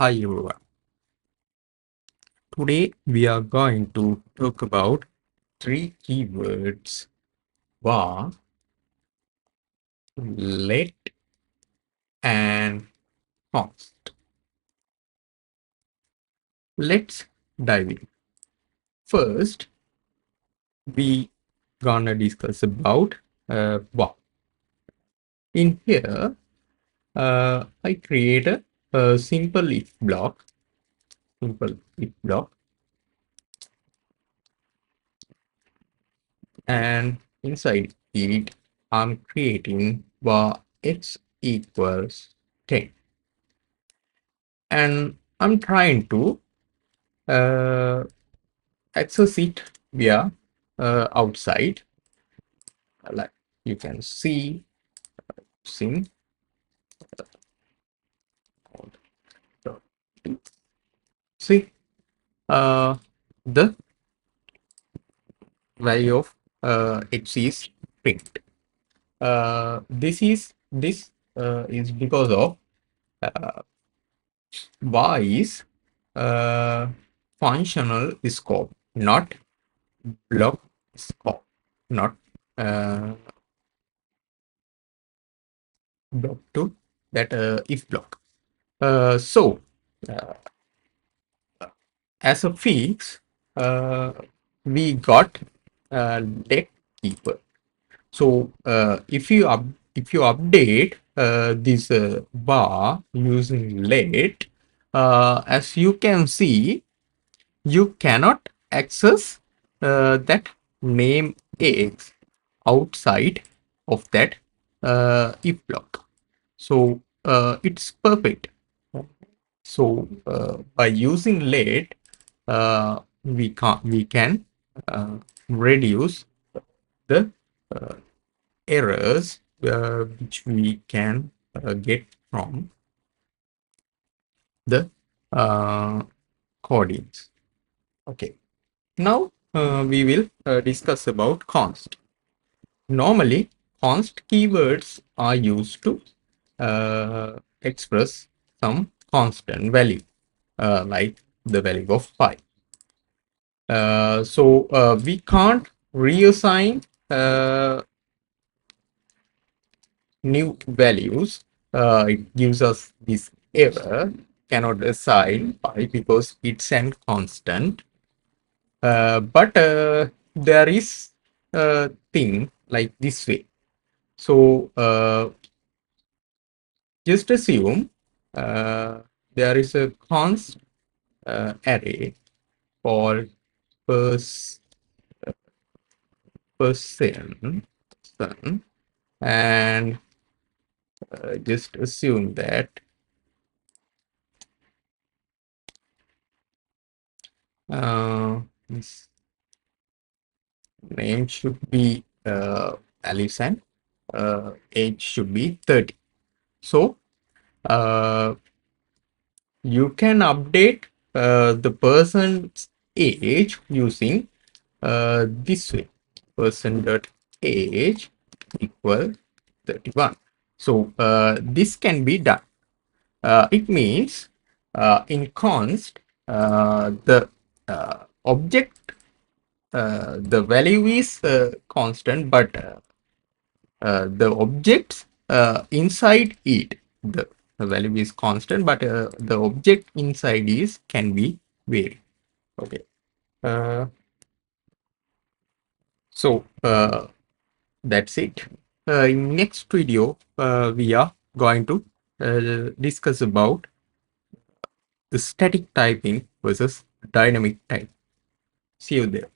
Hi everyone. Today we are going to talk about three keywords: var, let, and const. Let's dive in. First, we gonna discuss about var. In here, I create a simple if block, and inside it, I'm creating var x equals 10. And I'm trying to uh, access it via outside, like you can see. See, see the value of x is print. This is because of uh, var is functional scope, not block scope, not uh, block to that if block. So uh, as a fix, we got let keeper. So if you update this bar using let, as you can see, you cannot access that name X outside of that if block. So it's perfect. So by using let, we can reduce the uh, errors which we can get from the uh, codings. Okay, now we will discuss about const. Normally, const keywords are used to express some constant value, like the value of 5. So we can't reassign new values. It gives us this error, cannot assign pi because it's an constant. But there is a thing like this way. So just assume there is a const array called pers person, and just assume that this name should be Alice, and age should be 30. So you can update the person's age using this way: person dot age equal 31. So this can be done. It means in const, the object, the value is constant, but the objects inside it, the value is constant, but the object inside is can be varied. Okay. Uh, so that's it. In next video, we are going to discuss about the static typing versus dynamic type. See you there.